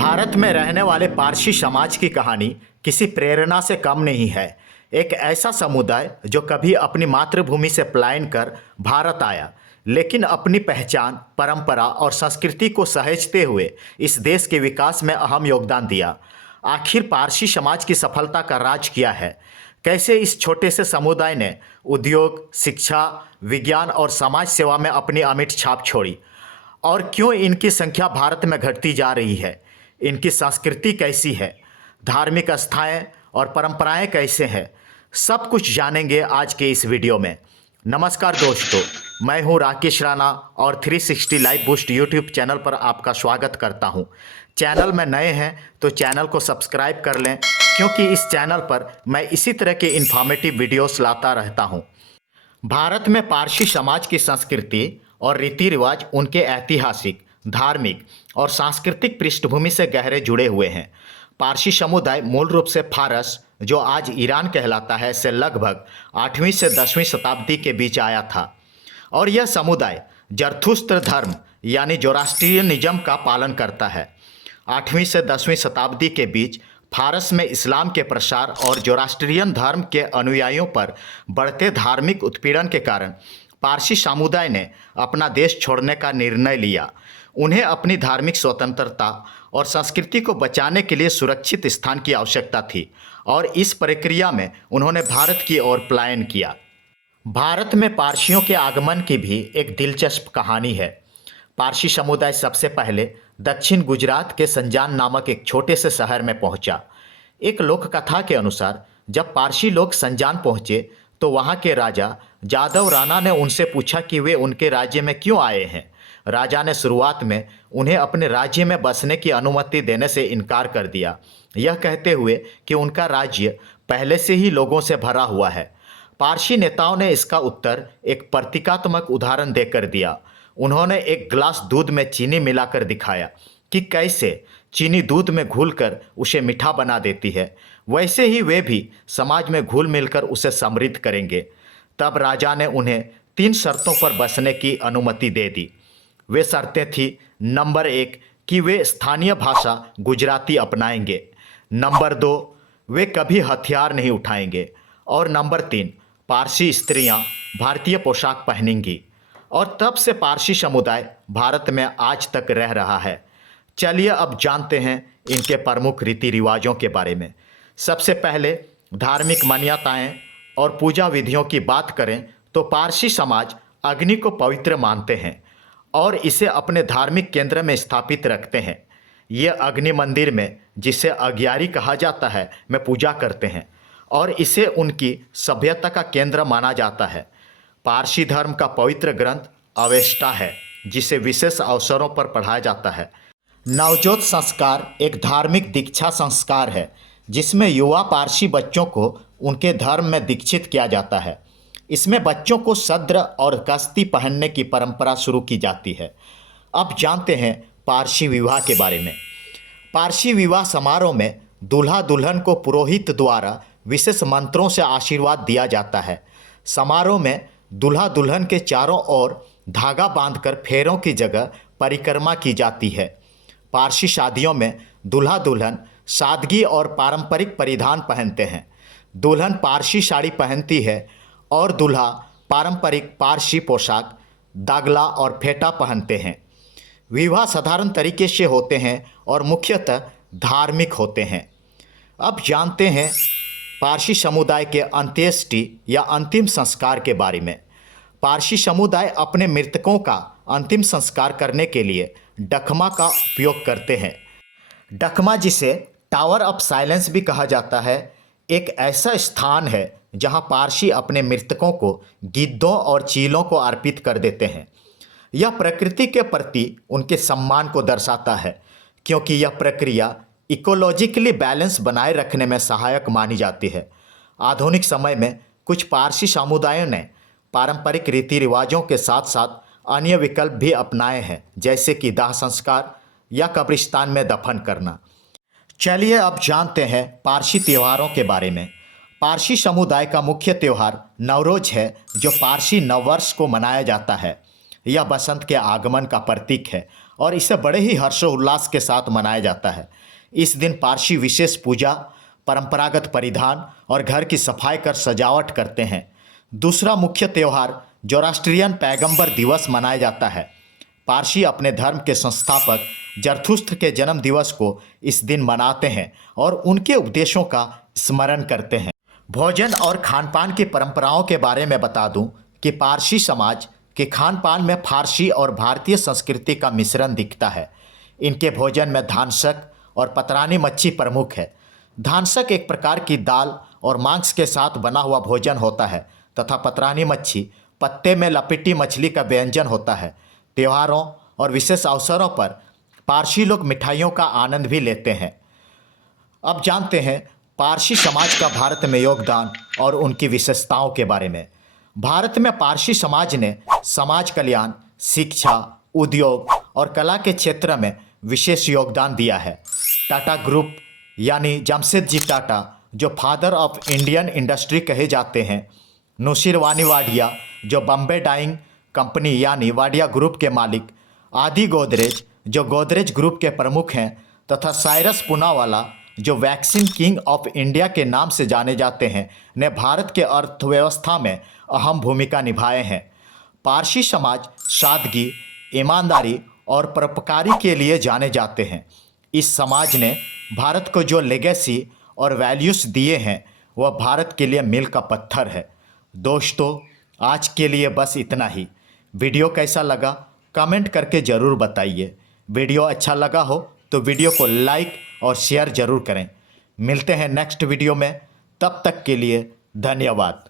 भारत में रहने वाले पारसी समाज की कहानी किसी प्रेरणा से कम नहीं है। एक ऐसा समुदाय जो कभी अपनी मातृभूमि से पलायन कर भारत आया, लेकिन अपनी पहचान, परंपरा और संस्कृति को सहेजते हुए इस देश के विकास में अहम योगदान दिया। आखिर पारसी समाज की सफलता का राज क्या है? कैसे इस छोटे से समुदाय ने उद्योग, शिक्षा, विज्ञान और समाज सेवा में अपनी अमिट छाप छोड़ी? और क्यों इनकी संख्या भारत में घटती जा रही है? इनकी संस्कृति कैसी है? धार्मिक आस्थाएं और परंपराएं कैसे हैं? सब कुछ जानेंगे आज के इस वीडियो में। नमस्कार दोस्तों, मैं हूं राकेश राणा और 360 लाइव बूस्ट यूट्यूब चैनल पर आपका स्वागत करता हूं। चैनल में नए हैं तो चैनल को सब्सक्राइब कर लें, क्योंकि इस चैनल पर मैं इसी तरह के इन्फॉर्मेटिव वीडियोस लाता रहता हूं। भारत में पारसी समाज की संस्कृति और रीति रिवाज उनके ऐतिहासिक, धार्मिक और सांस्कृतिक पृष्ठभूमि से गहरे जुड़े हुए हैं। पारसी समुदाय मूल रूप से फारस, जो आज ईरान कहलाता है, से लगभग 8वीं से 10वीं शताब्दी के बीच आया था और यह समुदाय जरथुस्त्र धर्म यानी जोरास्ट्रियनिज्म का पालन करता है। 8वीं से 10वीं शताब्दी के बीच फारस में इस्लाम के प्रसार और जोरास्ट्रियन धर्म के अनुयायियों पर बढ़ते धार्मिक उत्पीड़न के कारण पारसी समुदाय ने अपना देश छोड़ने का निर्णय लिया। उन्हें अपनी धार्मिक स्वतंत्रता और संस्कृति को बचाने के लिए सुरक्षित स्थान की आवश्यकता थी और इस प्रक्रिया में उन्होंने भारत की ओर पलायन किया। भारत में पारसियों के आगमन की भी एक दिलचस्प कहानी है। पारसी समुदाय सबसे पहले दक्षिण गुजरात के संजान नामक एक छोटे से शहर में पहुंचा। एक लोक कथा के अनुसार जब पारसी लोग संजान पहुंचे तो वहां के राजा जादव राणा ने उनसे पूछा कि वे उनके राज्य में क्यों आए हैं। राजा ने शुरुआत में उन्हें अपने राज्य में बसने की अनुमति देने से इनकार कर दिया, यह कहते हुए कि उनका राज्य पहले से ही लोगों से भरा हुआ है। पारसी नेताओं ने इसका उत्तर एक प्रतीकात्मक उदाहरण देकर दिया। उन्होंने एक गिलास दूध में चीनी मिलाकर दिखाया कि कैसे चीनी दूध में घुलकर उसे मीठा बना देती है, वैसे ही वे भी समाज में घुल मिलकर उसे समृद्ध करेंगे। तब राजा ने उन्हें 3 शर्तों पर बसने की अनुमति दे दी। वे शर्तें थीं, नंबर 1 कि वे स्थानीय भाषा गुजराती अपनाएंगे, नंबर 2 वे कभी हथियार नहीं उठाएंगे और नंबर 3 पारसी स्त्रियां भारतीय पोशाक पहनेंगी। और तब से पारसी समुदाय भारत में आज तक रह रहा है। चलिए अब जानते हैं इनके प्रमुख रीति रिवाजों के बारे में। सबसे पहले धार्मिक मान्यताएं और पूजा विधियों की बात करें तो पारसी समाज अग्नि को पवित्र मानते हैं और इसे अपने धार्मिक केंद्र में स्थापित रखते हैं। ये अग्नि मंदिर में, जिसे अग्यारी कहा जाता है, में पूजा करते हैं और इसे उनकी सभ्यता का केंद्र माना जाता है। पारसी धर्म का पवित्र ग्रंथ अवेस्टा है, जिसे विशेष अवसरों पर पढ़ाया जाता है। नवजोत संस्कार एक धार्मिक दीक्षा संस्कार है, जिसमें युवा पारसी बच्चों को उनके धर्म में दीक्षित किया जाता है। इसमें बच्चों को सद्र और कश्ती पहनने की परंपरा शुरू की जाती है। अब जानते हैं पारसी विवाह के बारे में। पारसी विवाह समारोह में दूल्हा दुल्हन को पुरोहित द्वारा विशेष मंत्रों से आशीर्वाद दिया जाता है। समारोह में दूल्हा दुल्हन के चारों ओर धागा बांधकर फेरों की जगह परिक्रमा की जाती है। पारसी शादियों में दूल्हा दुल्हन सादगी और पारंपरिक परिधान पहनते हैं। दुल्हन पारसी साड़ी पहनती है और दूल्हा पारंपरिक पारसी पोशाक, दागला और फेटा पहनते हैं। विवाह साधारण तरीके से होते हैं और मुख्यतः धार्मिक होते हैं। अब जानते हैं पारसी समुदाय के अंत्येष्टि या अंतिम संस्कार के बारे में। पारसी समुदाय अपने मृतकों का अंतिम संस्कार करने के लिए डकमा का उपयोग करते हैं। डकमा, जिसे टावर ऑफ साइलेंस भी कहा जाता है, एक ऐसा स्थान है जहां पारसी अपने मृतकों को गिद्धों और चीलों को अर्पित कर देते हैं। यह प्रकृति के प्रति उनके सम्मान को दर्शाता है, क्योंकि यह प्रक्रिया इकोलॉजिकली बैलेंस बनाए रखने में सहायक मानी जाती है। आधुनिक समय में कुछ पारसी समुदायों ने पारंपरिक रीति रिवाजों के साथ साथ अन्य विकल्प भी अपनाए हैं, जैसे कि दाह संस्कार या कब्रिस्तान में दफन करना। चलिए अब जानते हैं पारसी त्योहारों के बारे में। पारसी समुदाय का मुख्य त्यौहार नवरोज है, जो पारसी नववर्ष को मनाया जाता है। यह बसंत के आगमन का प्रतीक है और इसे बड़े ही हर्षोल्लास के साथ मनाया जाता है। इस दिन पारसी विशेष पूजा, परंपरागत परिधान और घर की सफाई कर सजावट करते हैं। दूसरा मुख्य त्यौहार जोरास्ट्रियन पैगंबर दिवस मनाया जाता है। पारसी अपने धर्म के संस्थापक जरथुस्त्र के जन्म दिवस को इस दिन मनाते हैं और उनके उपदेशों का स्मरण करते हैं। भोजन और खान-पान की परंपराओं के बारे में बता दूं कि पारसी समाज के खान-पान में फारसी और भारतीय संस्कृति का मिश्रण दिखता है। इनके भोजन में धानसक और पतरानी मच्छी प्रमुख है। धानसक एक प्रकार की दाल और मांस के साथ बना हुआ भोजन होता है तथा पतरानी मच्छी पत्ते में लपेटी मछली का व्यंजन होता है। त्योहारों और विशेष अवसरों पर पारसी लोग मिठाइयों का आनंद भी लेते हैं। अब जानते हैं पारसी समाज का भारत में योगदान और उनकी विशेषताओं के बारे में। भारत में पारसी समाज ने समाज कल्याण, शिक्षा, उद्योग और कला के क्षेत्र में विशेष योगदान दिया है। टाटा ग्रुप यानी जमशेदजी टाटा, जो फादर ऑफ इंडियन इंडस्ट्री कहे जाते हैं, नुसीरवानी वाडिया, जो बम्बे डाइंग कंपनी यानी वाडिया ग्रुप के मालिक, आदि गोदरेज, जो गोदरेज ग्रुप के प्रमुख हैं, तथा साइरस पूनावाला, जो वैक्सीन किंग ऑफ इंडिया के नाम से जाने जाते हैं, ने भारत के अर्थव्यवस्था में अहम भूमिका निभाए हैं। पारसी समाज सादगी, ईमानदारी और परोपकारी के लिए जाने जाते हैं। इस समाज ने भारत को जो लेगेसी और वैल्यूज़ दिए हैं वह भारत के लिए मील का पत्थर है। दोस्तों, आज के लिए बस इतना ही। वीडियो कैसा लगा कमेंट करके ज़रूर बताइए। वीडियो अच्छा लगा हो तो वीडियो को लाइक और शेयर ज़रूर करें। मिलते हैं नेक्स्ट वीडियो में, तब तक के लिए धन्यवाद।